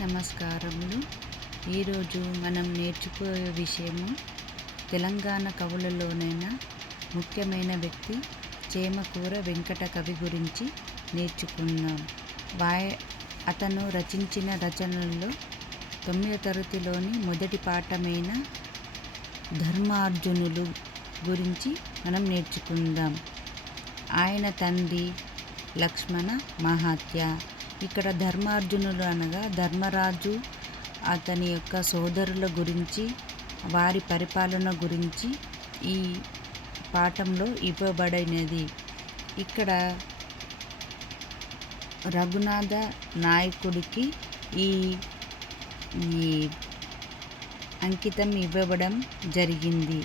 నమస్కారములు. ఈరోజు మనం నేర్చుకోయే విషయము తెలంగాణ కవులలోనైనా ముఖ్యమైన వ్యక్తి చేమకూర వెంకట కవి గురించి నేర్చుకుందాం. అతను రచించిన రచనల్లో 9వ తరగతిలోని మొదటి పాఠమైన ధర్మార్జునులు గురించి మనం నేర్చుకుందాం. ఆయన తండ్రి లక్ష్మణ మహాత్య. ఇక్కడ ధర్మార్జునులు అనగా ధర్మరాజు అతని యొక్క సోదరుల గురించి, వారి పరిపాలన గురించి ఈ పాఠంలో ఇవ్వబడినది. ఇక్కడ రఘునాథ నాయకుడికి ఈ అంకితం ఇవ్వబడం జరిగింది.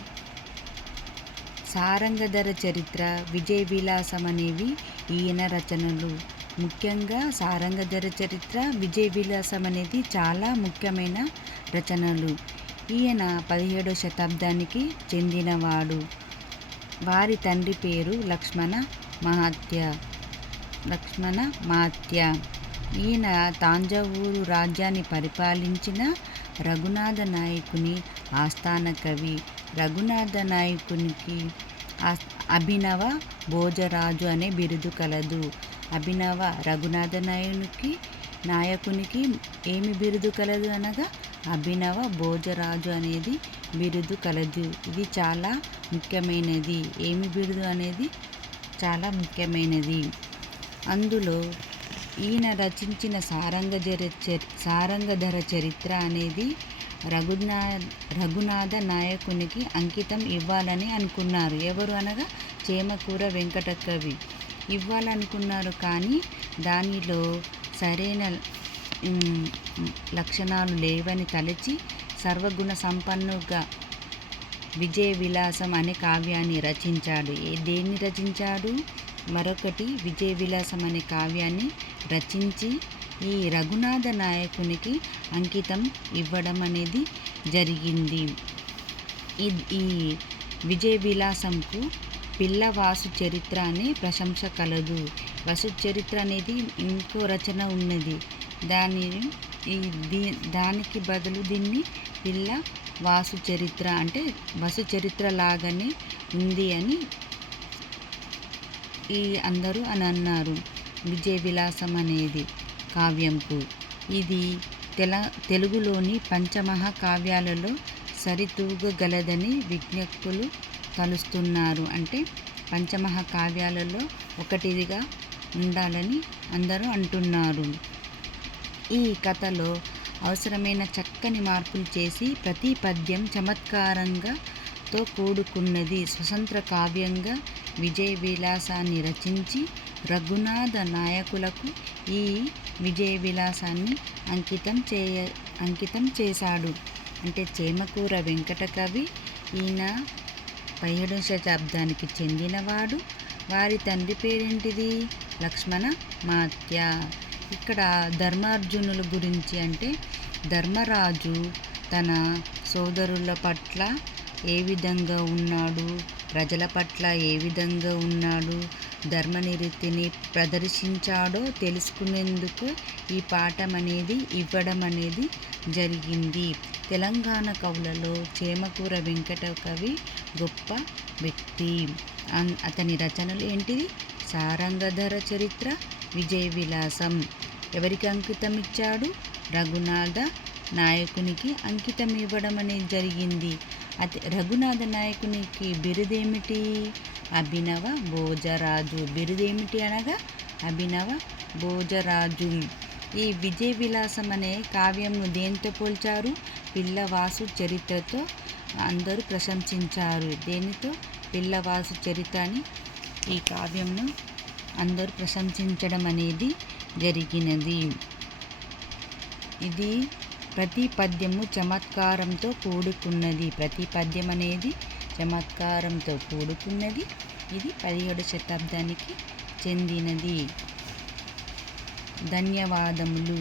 సారంగధర చరిత్ర, విజయ విలాసం అనేవి ఈయన రచనలు. ముఖ్యంగా సారంగధర చరిత్ర, విజయ విలాసం అనేది చాలా ముఖ్యమైన రచనలు. ఈయన 17వ శతాబ్దానికి చెందినవాడు. వారి తండ్రి పేరు లక్ష్మణ మాత్య. ఈయన తాంజావూరు రాజ్యాన్ని పరిపాలించిన రఘునాథ నాయకుని ఆస్థాన కవి. రఘునాథ నాయకునికి అభినవ భోజరాజు అనే బిరుదు కలదు. అభినవ రఘునాథ నాయకునికి ఏమి బిరుదు కలదు అనగా అభినవ భోజరాజు అనేది బిరుదు కలదు. ఇది చాలా ముఖ్యమైనది. ఏమి బిరుదు అనేది చాలా ముఖ్యమైనది. అందులో ఈయన రచించిన సారంగధర చరిత్ర అనేది రఘునాథ నాయకునికి అంకితం ఇవ్వాలని అనుకున్నారు. ఎవరు అనగా చేమకూర వెంకట కవి ఇవ్వాలనుకున్నారు. కానీ దానిలో సరైన లక్షణాలు లేవని తలచి సర్వగుణ సంపన్నుగా విజయ విలాసం అనే కావ్యాన్ని రచించాడు. దేన్ని రచించాడు? మరొకటి విజయ విలాసం అనే కావ్యాన్ని రచించి ఈ రఘునాథ నాయకునికి అంకితం ఇవ్వడం అనేది జరిగింది. ఈ విజయ విలాసంకు పిల్ల వాసు చరిత్ర అనే ప్రశంస కలదు. వసు చరిత్ర అనేది ఇంకో రచన ఉన్నది. దానికి బదులు దీన్ని పిల్ల వాసు చరిత్ర అంటే వసు చరిత్ర లాగానే ఉంది అని అందరూ అని అన్నారు. విజయ విలాసం అనేది కావ్యంకు ఇది తెలుగులోని పంచమహాకావ్యాలలో సరితూగగలదని విజ్ఞకులు తలుస్తున్నారు. అంటే పంచమహాకావ్యాలలో ఒకటిగా ఉండాలని అందరూ అంటున్నారు. ఈ కథలో అవసరమైన చక్కని మార్పులు చేసి ప్రతి పద్యం చమత్కారంగాతో కూడుకున్నది. స్వతంత్ర కావ్యంగా విజయ విలాసాన్ని రచించి రఘునాథ నాయకులకు ఈ విజయ విలాసాన్ని అంకితం చేశాడు. అంటే చేమకూర వెంకట కవి. ఈయన 17వ శతాబ్దానికి చెందినవాడు. వారి తండ్రి పేరేంటిది? లక్ష్మణ మాత్య. ఇక్కడ ధర్మార్జునుల గురించి అంటే ధర్మరాజు తన సోదరుల పట్ల ఏ విధంగా ఉన్నాడు, ప్రజల పట్ల ఏ విధంగా ఉన్నాడు, ధర్మనిరతిని ప్రదర్శించాడో తెలుసుకునేందుకు ఈ పాఠం అనేది ఇవ్వడం అనేది జరిగింది. తెలంగాణ కవులలో చేమకూర వెంకట కవి గొప్ప వ్యక్తి. అతని రచనలు ఏంటిది? సారంగధర చరిత్ర, విజయ విలాసం. ఎవరికి అంకితం ఇచ్చాడు? రఘునాథ నాయకునికి అంకితం ఇవ్వడం అనేది జరిగింది. రఘునాథ నాయకునికి బిరుదేమిటి? అభినవ భోజరాజు. బిరుదేమిటి అనగా అభినవ భోజరాజు. ఈ విజయ విలాసం అనే కావ్యంను దేనితో పోల్చారు? పిల్లవాసు చరిత్రతో అందరూ ప్రశంసించారు. దేనితో? పిల్లవాసు చరిత్ర అని ఈ కావ్యంను అందరూ ప్రశంసించడం అనేది జరిగినది. ఇది ప్రతి పద్యము చమత్కారంతో కూడుకున్నది. ప్రతి పద్యం అనేది చమత్కారంతో కూడుకున్నది. ఇది 17వ శతాబ్దానికి చెందినది. ధన్యవాదములు.